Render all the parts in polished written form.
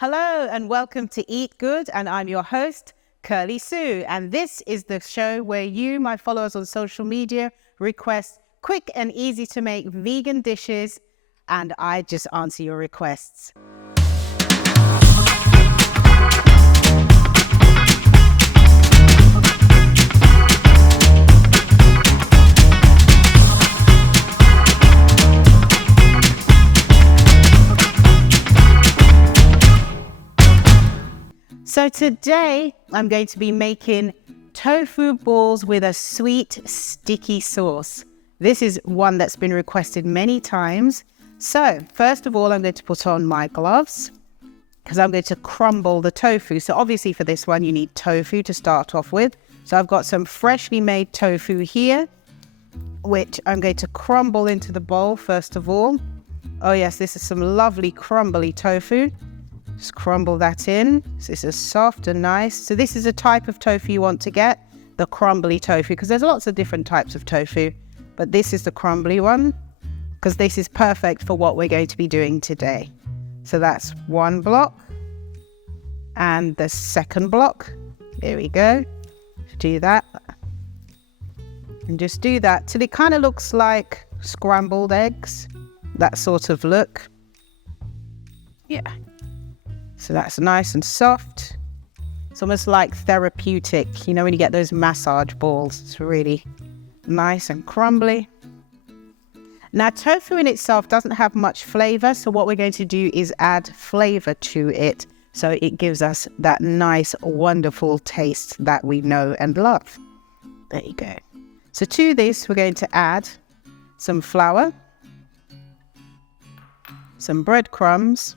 Hello and welcome to Eat Good, and I'm your host, Kirly Sue. And this is the show where you, my followers on social media, request quick and easy to make vegan dishes, and I just answer your requests. So today I'm going to be making tofu balls with a sweet, sticky sauce. This is one that's been requested many times. So first of all, I'm going to put on my gloves because I'm going to crumble the tofu. So obviously for this one, you need tofu to start off with. So I've got some freshly made tofu here, which I'm going to crumble into the bowl first of all. Oh yes, this is some lovely crumbly tofu. Just crumble that in. So this is soft and nice. So this is a type of tofu you want to get, the crumbly tofu, because there's lots of different types of tofu, but this is the crumbly one because this is perfect for what we're going to be doing today. So that's one block and the second block. There we go. Do that and just do that till it kind of looks like scrambled eggs, that sort of look. Yeah. So that's nice and soft. It's almost like therapeutic, you know, when you get those massage balls. It's really nice and crumbly. Now, tofu in itself doesn't have much flavor, so what we're going to do is add flavor to it so it gives us that nice, wonderful taste that we know and love. There you go. So to this, we're going to add some flour, some breadcrumbs,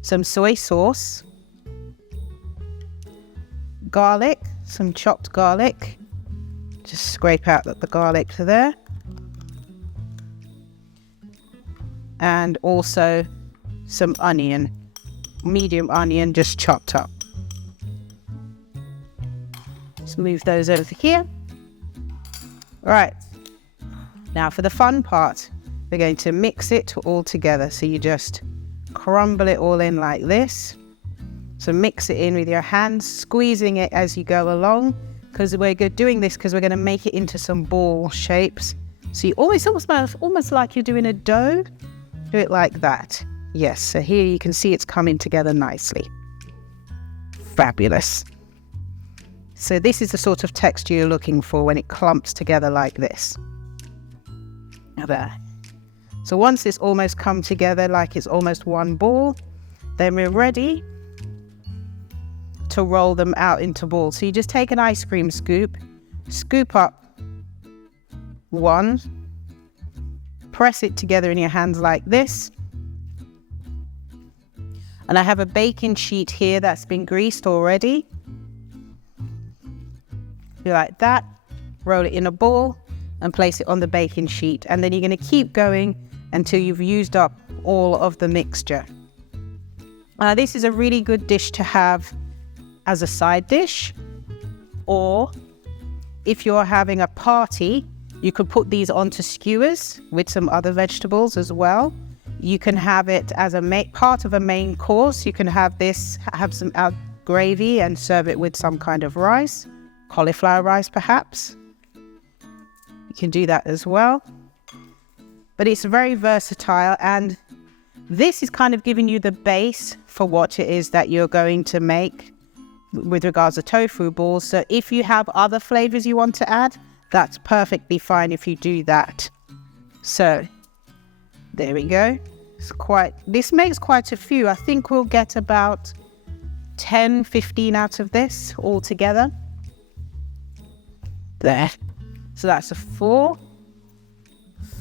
some soy sauce, garlic, some chopped garlic. Just scrape out the garlic to there. And also some onion, medium onion, just chopped up. Let's move those over here. All right. Now for the fun part, we're going to mix it all together. So you just crumble it all in like this. So mix it in with your hands, squeezing it as you go along, because we're doing this because we're going to make it into some ball shapes. So you almost like you're doing a dough. Do it like that. Yes, so here you can see it's coming together nicely. Fabulous. So this is the sort of texture you're looking for when it clumps together like this. Now there. So once it's almost come together like it's almost one ball, then we're ready to roll them out into balls. So you just take an ice cream scoop, scoop up one, press it together in your hands like this. And I have a baking sheet here that's been greased already. Do like that, roll it in a ball and place it on the baking sheet. And then you're going to keep going until you've used up all of the mixture. This is a really good dish to have as a side dish, or if you're having a party, you could put these onto skewers with some other vegetables as well. You can have it as a part of a main course. You can have this, have some gravy and serve it with some kind of rice, cauliflower rice perhaps. You can do that as well. But it's very versatile, and this is kind of giving you the base for what it is that you're going to make with regards to tofu balls. So if you have other flavors you want to add, that's perfectly fine if you do that. So there we go. This makes quite a few. I think we'll get about 10, 15 out of this all together. There. So that's a 4,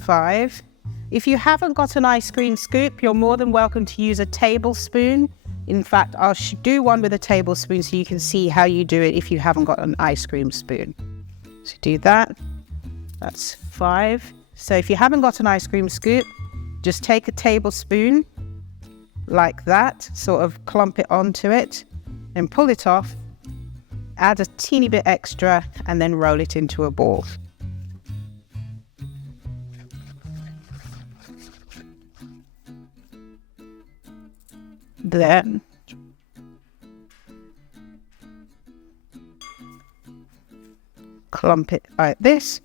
5. If you haven't got an ice cream scoop, you're more than welcome to use a tablespoon. In fact, I'll do one with a tablespoon so you can see how you do it if you haven't got an ice cream spoon. So do that. That's 5. So if you haven't got an ice cream scoop, just take a tablespoon like that, sort of clump it onto it and pull it off, add a teeny bit extra and then roll it into a ball. Then clump it like this.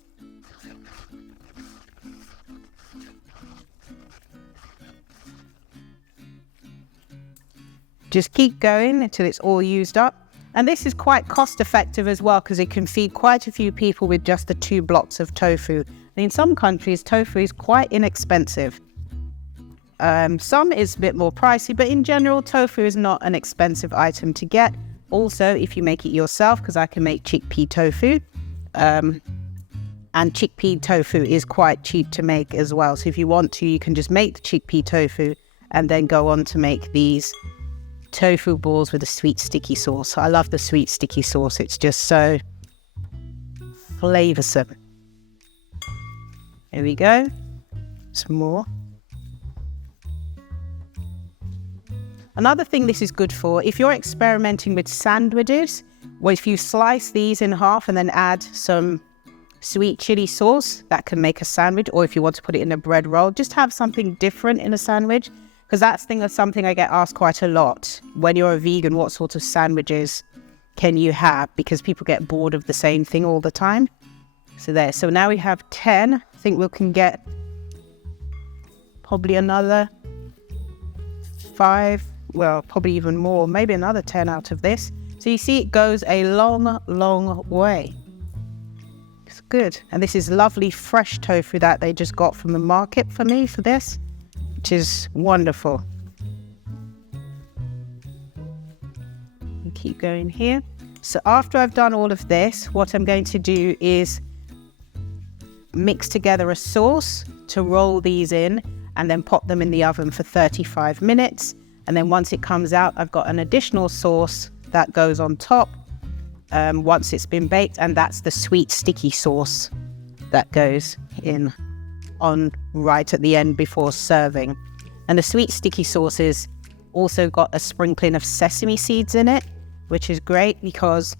Just keep going until it's all used up. And this is quite cost effective as well, because it can feed quite a few people with just the 2 blocks of tofu. And in some countries, tofu is quite inexpensive. Some is a bit more pricey, but in general, tofu is not an expensive item to get. Also, if you make it yourself, because I can make chickpea tofu, and chickpea tofu is quite cheap to make as well. So if you want to, you can just make the chickpea tofu and then go on to make these tofu balls with a sweet sticky sauce. I love the sweet sticky sauce. It's just so flavoursome. Here we go. Some more. Another thing this is good for, if you're experimenting with sandwiches, well, if you slice these in half and then add some sweet chili sauce, that can make a sandwich. Or if you want to put it in a bread roll, just have something different in a sandwich. Because that's something I get asked quite a lot. When you're a vegan, what sort of sandwiches can you have? Because people get bored of the same thing all the time. So there. So now we have 10. I think we can get probably another 5. Well, probably even more. Maybe another 10 out of this. So you see, it goes a long, long way. It's good. And this is lovely fresh tofu that they just got from the market for me for this, which is wonderful. And keep going here. So after I've done all of this, what I'm going to do is mix together a sauce to roll these in and then pop them in the oven for 35 minutes. And then once it comes out, I've got an additional sauce that goes on top once it's been baked, and that's the sweet sticky sauce that goes in on right at the end before serving. And the sweet sticky sauce is also got a sprinkling of sesame seeds in it, which is great because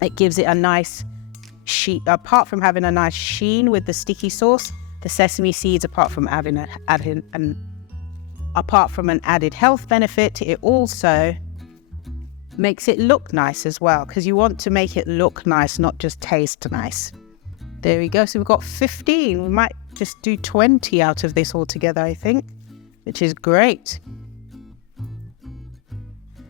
it gives it a nice sheen. Apart from having a nice sheen with the sticky sauce, the sesame seeds, apart from an added health benefit, it also makes it look nice as well, because you want to make it look nice, not just taste nice. There we go. So we've got 15. We might just do 20 out of this altogether, I think, which is great.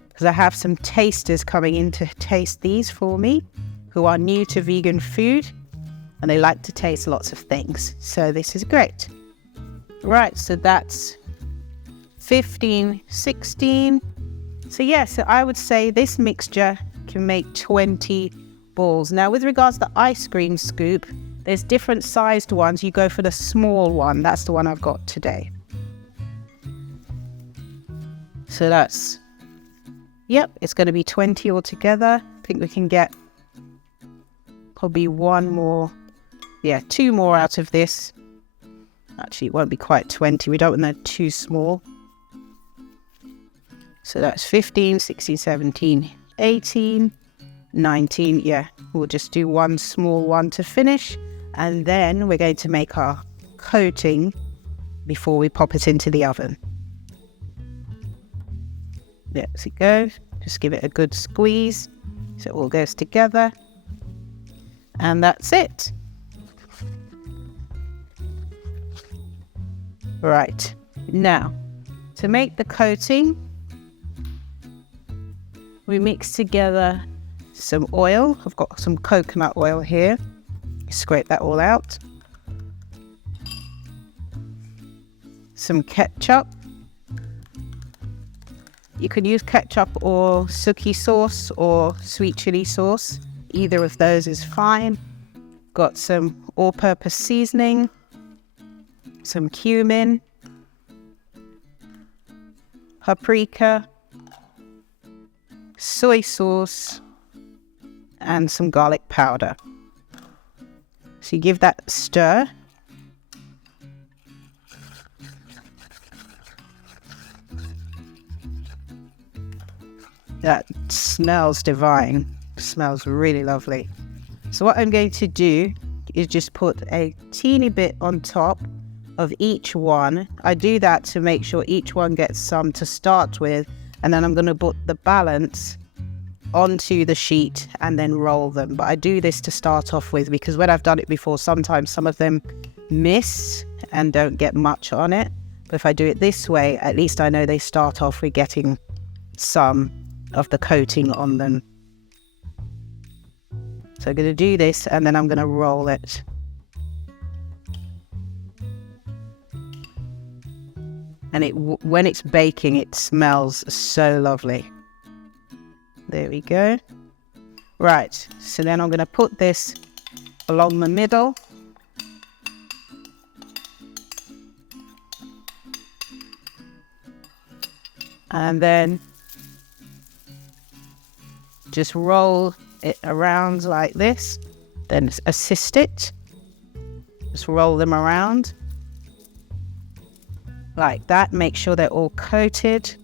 Because I have some tasters coming in to taste these for me who are new to vegan food and they like to taste lots of things. So this is great. Right, so that's 15, 16. So yeah, so I would say this mixture can make 20 balls. Now with regards to the ice cream scoop, there's different sized ones. You go for the small one. That's the one I've got today. So that's, yep, it's going to be 20 altogether. I think we can get probably 2 more out of this. Actually, it won't be quite 20. We don't want that too small. So that's 15, 16, 17, 18, 19. Yeah, we'll just do one small one to finish. And then we're going to make our coating before we pop it into the oven. There it goes. Just give it a good squeeze so it all goes together. And that's it. Right, now to make the coating, we mix together some oil. I've got some coconut oil here. Scrape that all out. Some ketchup. You can use ketchup or suki sauce or sweet chili sauce. Either of those is fine. Got some all-purpose seasoning, some cumin, paprika, soy sauce, and some garlic powder. So you give that a stir. That smells divine. Smells really lovely. So what I'm going to do is just put a teeny bit on top of each one. I do that to make sure each one gets some to start with, and then I'm going to put the balance onto the sheet and then roll them. But I do this to start off with because when I've done it before, sometimes some of them miss and don't get much on it. But if I do it this way, at least I know they start off with getting some of the coating on them. So I'm going to do this and then I'm going to roll it. And when it's baking, it smells so lovely. There we go. Right, so then I'm going to put this along the middle. And then just roll it around like this. Then assist it. Just roll them around. Like that. Make sure they're all coated.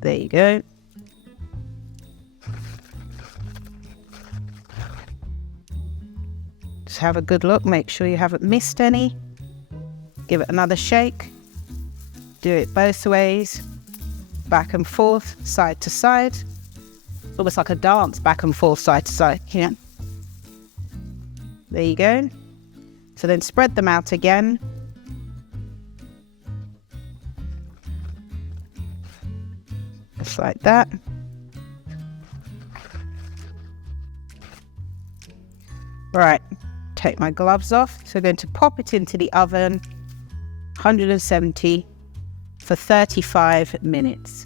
There you go. Just have a good look. Make sure you haven't missed any. Give it another shake. Do it both ways. Back and forth, side to side. Almost like a dance, back and forth, side to side. Yeah. There you go. So then spread them out again. Just like that. Right, take my gloves off. So I'm going to pop it into the oven, 170 for 35 minutes.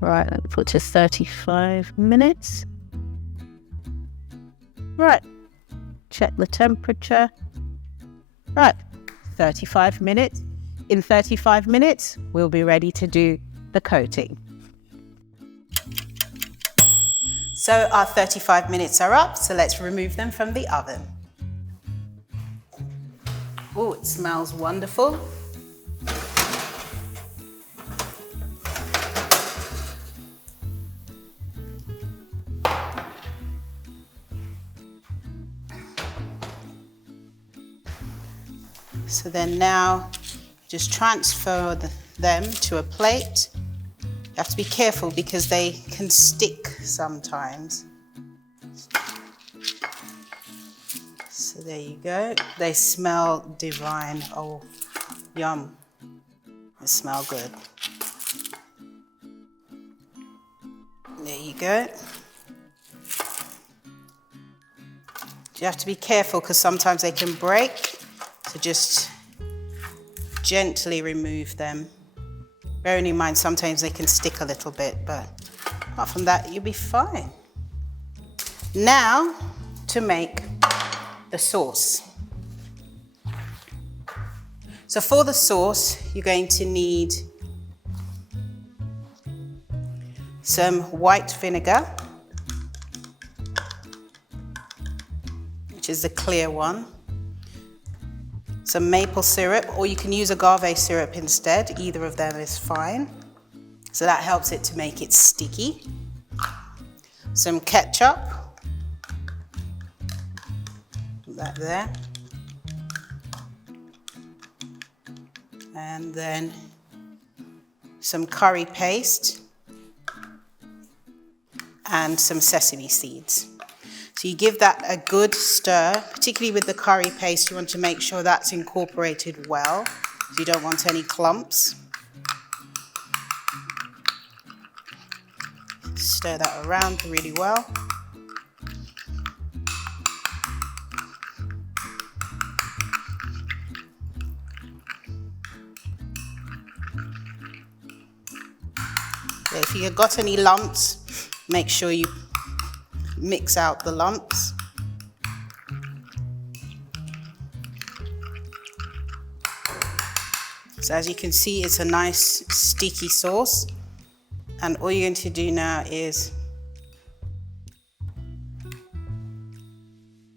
Right, let me put to 35 minutes. Right, check the temperature. Right, 35 minutes. In 35 minutes, we'll be ready to do the coating. So our 35 minutes are up, so let's remove them from the oven. Oh, it smells wonderful. So then now just transfer them to a plate. You have to be careful because they can stick sometimes. So there you go. They smell divine. Oh, yum. They smell good. There you go. You have to be careful because sometimes they can break. So just gently remove them. Bearing in mind, sometimes they can stick a little bit, but apart from that, you'll be fine. Now, to make the sauce. So for the sauce, you're going to need some white vinegar, which is the clear one. Some maple syrup, or you can use agave syrup instead. Either of them is fine. So that helps it to make it sticky. Some ketchup. Put that there. And then some curry paste and some sesame seeds. So you give that a good stir, particularly with the curry paste. You want to make sure that's incorporated well. You don't want any clumps. Stir that around really well. If you've got any lumps, make sure you mix out the lumps. So as you can see, it's a nice sticky sauce. And all you're going to do now is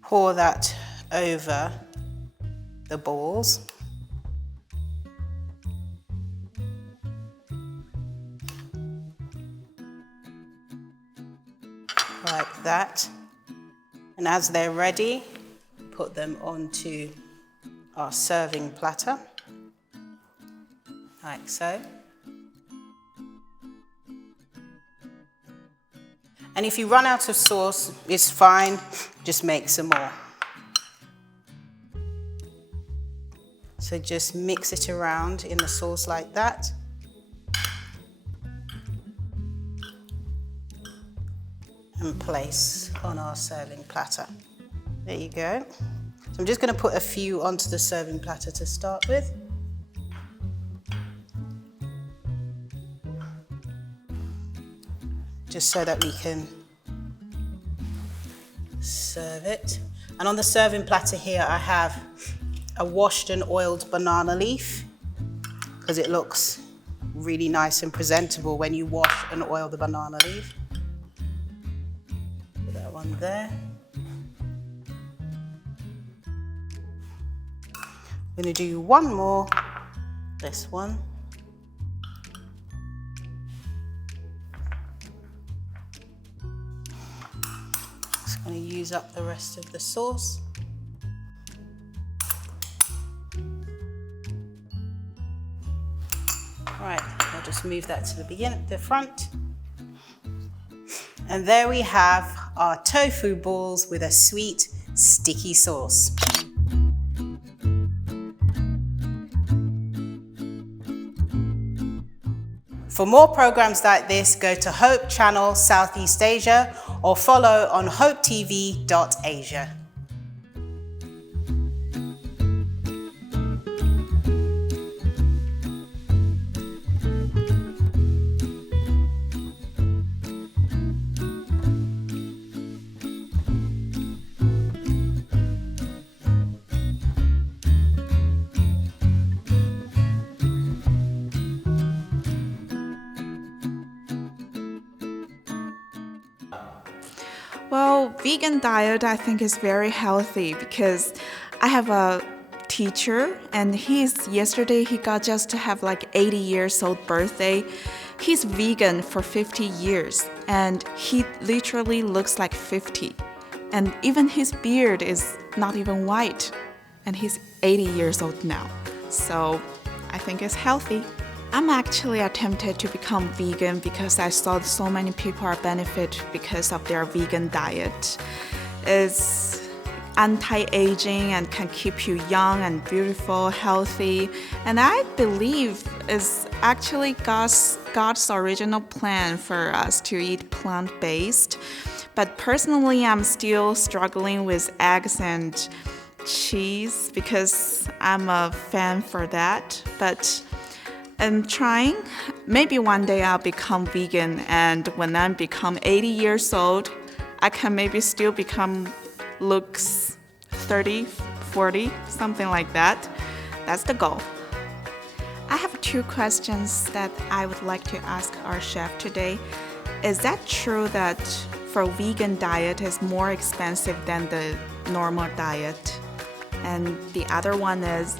pour that over the balls. that. And as they're ready, put them onto our serving platter, like so. And if you run out of sauce, it's fine, just make some more. So just mix it around in the sauce like that. And place on our serving platter. There you go. So I'm just going to put a few onto the serving platter to start with. Just so that we can serve it. And on the serving platter here, I have a washed and oiled banana leaf, because it looks really nice and presentable when you wash and oil the banana leaf. Put that one there. I'm going to do one more, this one. Just going to use up the rest of the sauce. Right, I'll just move that to the front. And there we have our tofu balls with a sweet, sticky sauce. For more programs like this, go to Hope Channel Southeast Asia or follow on hopetv.asia. Well, vegan diet I think is very healthy because I have a teacher and yesterday he got just to have like 80 years old birthday. He's vegan for 50 years and he literally looks like 50. And even his beard is not even white. And he's 80 years old now. So I think it's healthy. I'm actually attempted to become vegan because I saw so many people are benefit because of their vegan diet. It's anti-aging and can keep you young and beautiful, healthy. And I believe is actually God's original plan for us to eat plant-based. But personally, I'm still struggling with eggs and cheese because I'm a fan for that. But I'm trying. Maybe one day I'll become vegan, and when I become 80 years old, I can maybe still looks 30, 40, something like that. That's the goal. I have 2 questions that I would like to ask our chef today. Is that true that for vegan diet is more expensive than the normal diet? And the other one is,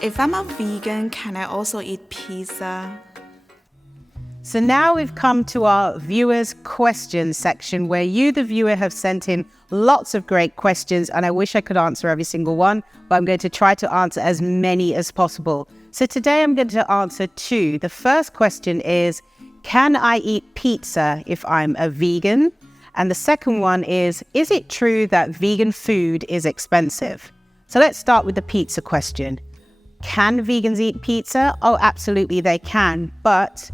if I'm a vegan, can I also eat pizza? So now we've come to our viewers' questions section where you, the viewer, have sent in lots of great questions, and I wish I could answer every single one, but I'm going to try to answer as many as possible. So today I'm going to answer 2. The first question is, can I eat pizza if I'm a vegan? And the second one is it true that vegan food is expensive? So let's start with the pizza question. Can vegans eat pizza? Oh, absolutely they can, but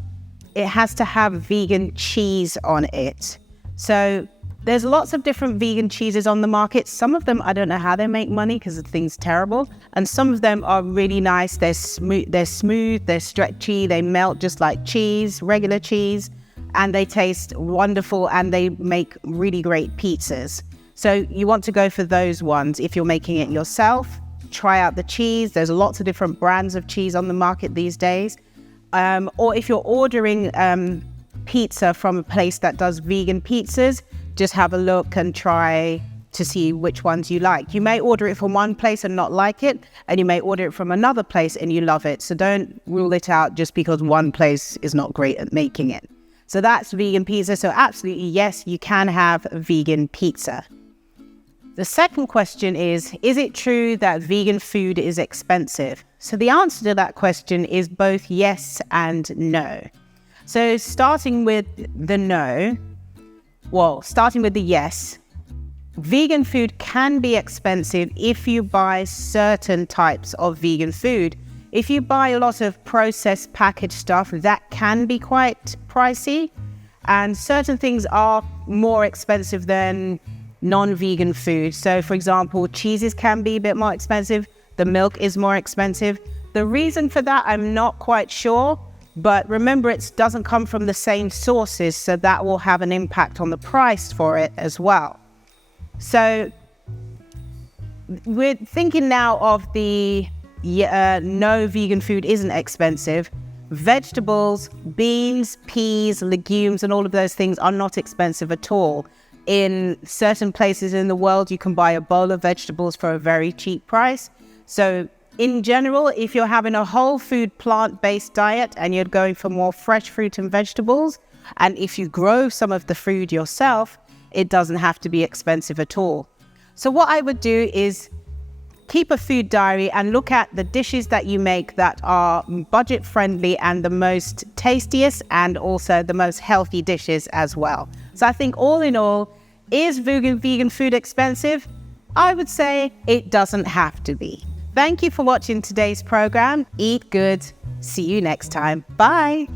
it has to have vegan cheese on it. So there's lots of different vegan cheeses on the market. Some of them, I don't know how they make money because the thing's terrible. And some of them are really nice. They're smooth, they're stretchy, they melt just like cheese, regular cheese, and they taste wonderful and they make really great pizzas. So you want to go for those ones if you're making it yourself. Try out the cheese. There's lots of different brands of cheese on the market these days. Or if you're ordering pizza from a place that does vegan pizzas, just have a look and try to see which ones you like. You may order it from one place and not like it, and you may order it from another place and you love it. So don't rule it out just because one place is not great at making it. So that's vegan pizza. So absolutely, yes, you can have vegan pizza. The second question is it true that vegan food is expensive? So the answer to that question is both yes and no. So starting with the yes, vegan food can be expensive if you buy certain types of vegan food. If you buy a lot of processed packaged stuff, that can be quite pricey. And certain things are more expensive than non-vegan food. So for example, cheeses can be a bit more expensive. The milk is more expensive. The reason for that, I'm not quite sure. But remember, it doesn't come from the same sources, so that will have an impact on the price for it as well. So we're thinking now of the no, vegan food isn't expensive. Vegetables, beans, peas, legumes, and all of those things are not expensive at all. In certain places in the world, you can buy a bowl of vegetables for a very cheap price. So in general, if you're having a whole food plant-based diet and you're going for more fresh fruit and vegetables, and if you grow some of the food yourself, it doesn't have to be expensive at all. So what I would do is keep a food diary and look at the dishes that you make that are budget friendly and the most tastiest and also the most healthy dishes as well. So I think all in all, is vegan food expensive? I would say it doesn't have to be. Thank you for watching today's program. Eat good. See you next time. Bye.